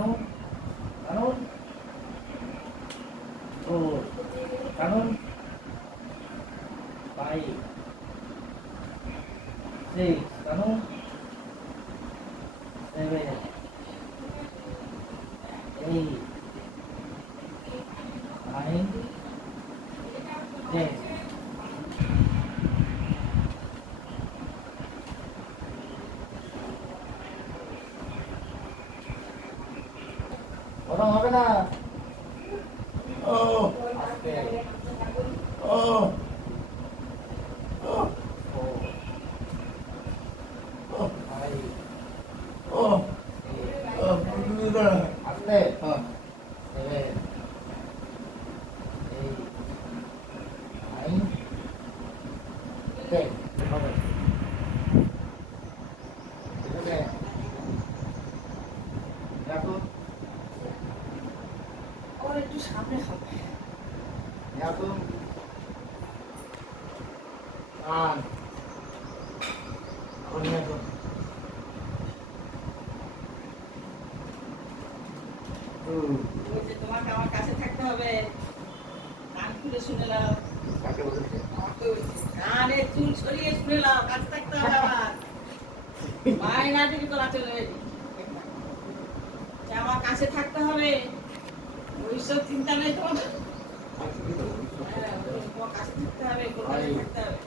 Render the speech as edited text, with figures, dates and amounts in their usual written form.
কানুন কানুন ও কানুন 5 6 কানুন 7 8 9 10 ওরকম হবে না ও আস্তে ও ও 4 5 ও 6 বুঝলি আস্তে হ্যাঁ 7 8 9 10 হবে ঠিক আছে দেখো और एक सामने खाते हैं দেখো আর এখন দেখো বলছে তোমাকে আমার কাছে থাকতে হবে কান খুলে শুনে নাও কাকে বলেছে আমাকে বলছে, কানে চুল ছড়িয়ে শুনে নাও কাছে থাকতে হবে আমার মায়ের দিকে তোলা চলে গেছে আমার কাছে থাকতে হবে ওইসব চিন্তা নেই তোমাদের হ্যাঁ তোমার কাছে থাকতে হবে কোথায় থাকতে হবে